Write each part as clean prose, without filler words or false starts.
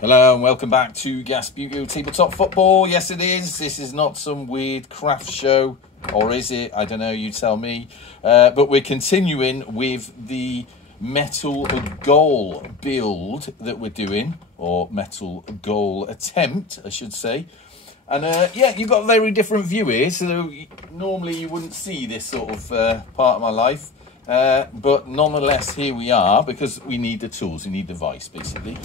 Hello and welcome back to Subbuteo Tabletop Football. Yes, it is. This is not some weird craft show, or is it? I don't know, you tell me. But we're continuing with the metal goal build that we're doing, or metal goal attempt, I should say. And yeah, you've got a very different view here, so normally you wouldn't see this sort of part of my life. But nonetheless, here we are, because we need the tools, we need the vice, basically.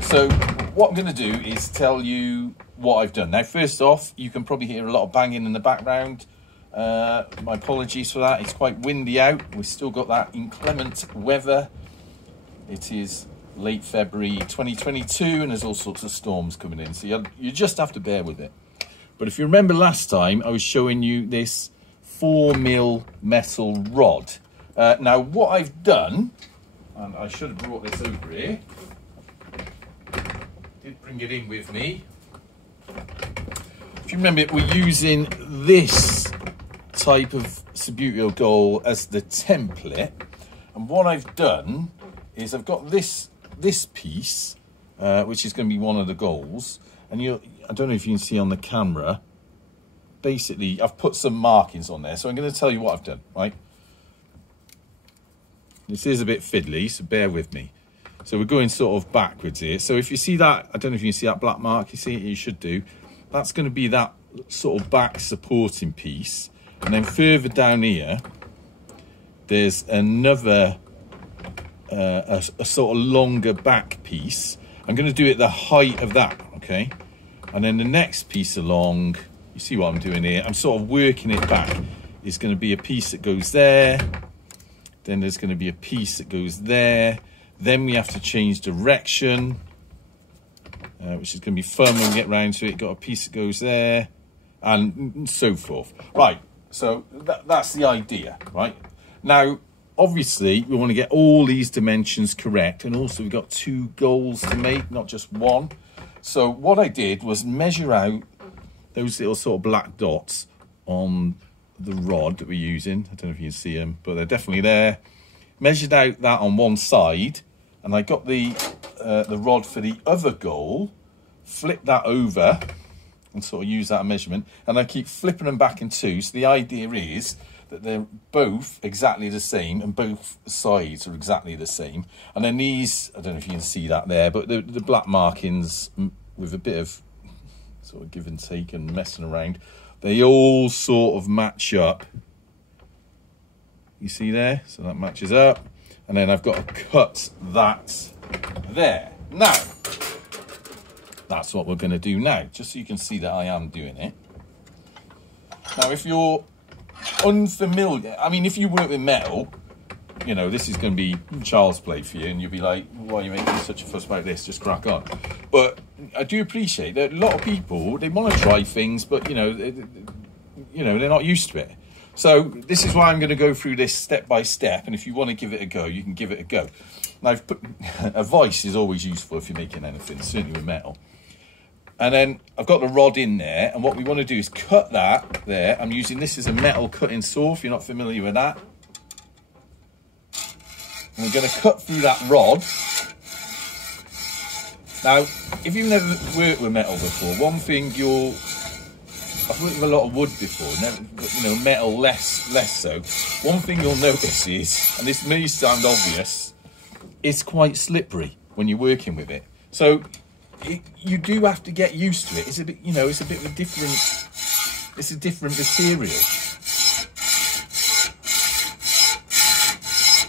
So what I'm going to do is tell you what I've done. Now, first off, you can probably hear a lot of banging in the background. My apologies for that. It's quite windy out. We've still got that inclement weather. It is late February 2022, and there's all sorts of storms coming in. So you just have to bear with it. But if you remember last time, I was showing you this 4mm metal rod. Now, what I've done, and I should have brought this over here. Did bring it in with me. If you remember, we're using this type of Subbuteo goal as the template. And what I've done is I've got this piece, which is going to be one of the goals. And I don't know if you can see on the camera. Basically, I've put some markings on there. So I'm going to tell you what I've done, right? This is a bit fiddly, so bear with me. So we're going sort of backwards here. So if you see that, I don't know if you can see that black mark, you see it, you should do. That's going to be that sort of back supporting piece. And then further down here, there's another, a sort of longer back piece. I'm going to do it the height of that, okay? And then the next piece along, you see what I'm doing here? I'm sort of working it back. It's going to be a piece that goes there. Then there's going to be a piece that goes there. Then we have to change direction, which is going to be fun when we get round to it. Got a piece that goes there, and so forth. Right, so that's the idea, right? Now, obviously, we want to get all these dimensions correct, and also we've got 2 goals to make, not just one. So what I did was measure out those little sort of black dots on the rod that we're using. I don't know if you can see them, but they're definitely there. Measured out that on one side, and I got the rod for the other goal, flip that over and sort of use that measurement, and I keep flipping them back in 2. So the idea is that they're both exactly the same and both sides are exactly the same. And then these, I don't know if you can see that there, but the black markings with a bit of sort of give and take and messing around, they all sort of match up. You see there? So that matches up. And then I've got to cut that there. Now, that's what we're going to do now, just so you can see that I am doing it. Now, if you're unfamiliar, I mean, if you work with metal, you know, this is going to be child's play for you, and you'll be like, why are you making such a fuss about this? Just crack on. But I do appreciate that a lot of people, they want to try things, but, you know, they're not used to it. So this is why I'm going to go through this step by step, and if you want to give it a go, you can give it a go. Now, I've put a vice is always useful if you're making anything, certainly with metal. And then I've got the rod in there, and what we want to do is cut that there. I'm using this as a metal cutting saw, if you're not familiar with that. And we're going to cut through that rod. Now, if you've never worked with metal before, one thing I've worked with a lot of wood before, you know, metal less so. One thing you'll notice is, and this may sound obvious, it's quite slippery when you're working with it. So you do have to get used to it. It's a bit, you know, it's a bit of a different, it's a different material.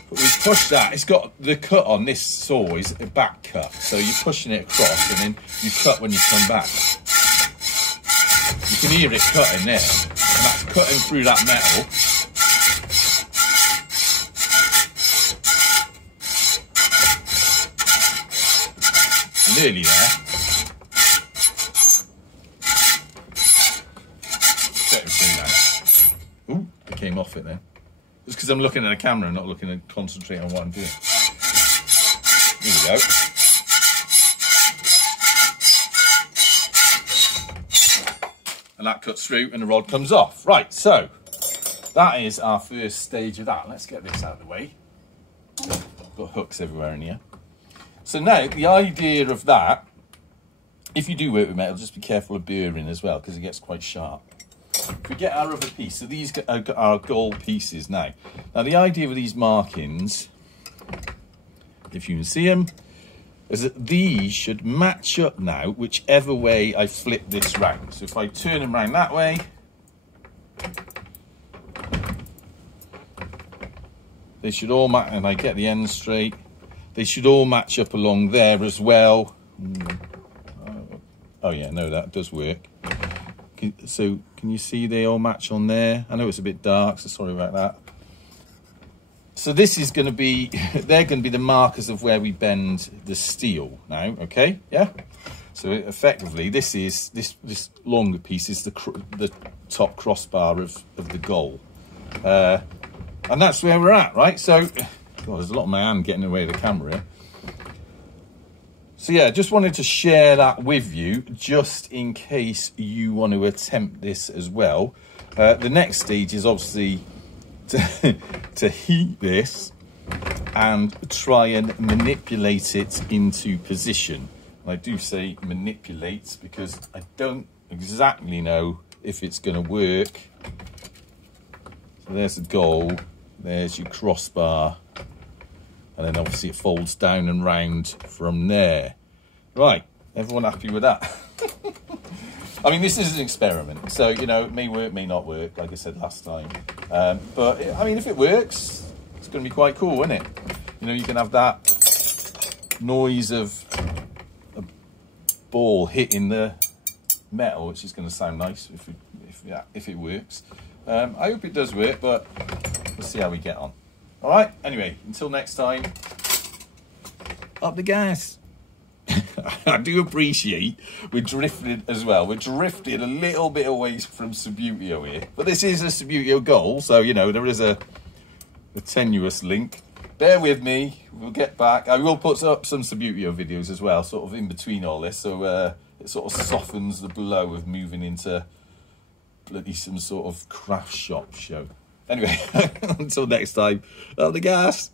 But we push that. It's got the cut on this saw is a back cut, so you're pushing it across, and then you cut when you come back. You can hear it cutting there, and that's cutting through that metal. Nearly there. Get it through now. Ooh, it came off it then. It's because I'm looking at the camera and not looking to concentrate on what I'm doing. Here we go. And that cuts through and the rod comes off. Right, so that is our first stage of that. Let's get this out of the way. Got hooks everywhere in here. So now the idea of that if you do work with metal, just be careful of burring as well, because it gets quite sharp. If we get our other piece, so these are our gold pieces now. Now the idea with these markings, if you can see them, is that these should match up now whichever way I flip this round. So if I turn them round that way, they should all match, and I get the ends straight, they should all match up along there as well. Oh yeah, no, that does work. So can you see they all match on there? I know it's a bit dark, so sorry about that. So this is going to be, they're going to be the markers of where we bend the steel now, okay? Yeah? So effectively, this is, this longer piece is the top crossbar of the goal. And that's where we're at, right? So, God, there's a lot of my hand getting away with the camera here. So yeah, just wanted to share that with you, just in case you want to attempt this as well. The next stage is obviously to heat this and try and manipulate it into position. And I do say manipulate because I don't exactly know if it's going to work. So there's the goal, there's your crossbar, and then obviously it folds down and round from there. Right, everyone happy with that? I mean, this is an experiment, so, you know, it may work, may not work, like I said last time. But, I mean, if it works, it's going to be quite cool, isn't it? You know, you can have that noise of a ball hitting the metal, which is going to sound nice if it works. I hope it does work, but we'll see how we get on. All right, anyway, until next time, up the gas. I do appreciate we're drifting as well. We're drifting a little bit away from Subbuteo here. But this is a Subbuteo goal, so, you know, there is a tenuous link. Bear with me. We'll get back. I will put up some Subbuteo videos as well, sort of in between all this, so it sort of softens the blow of moving into bloody some sort of craft shop show. Anyway, until next time, up the gas.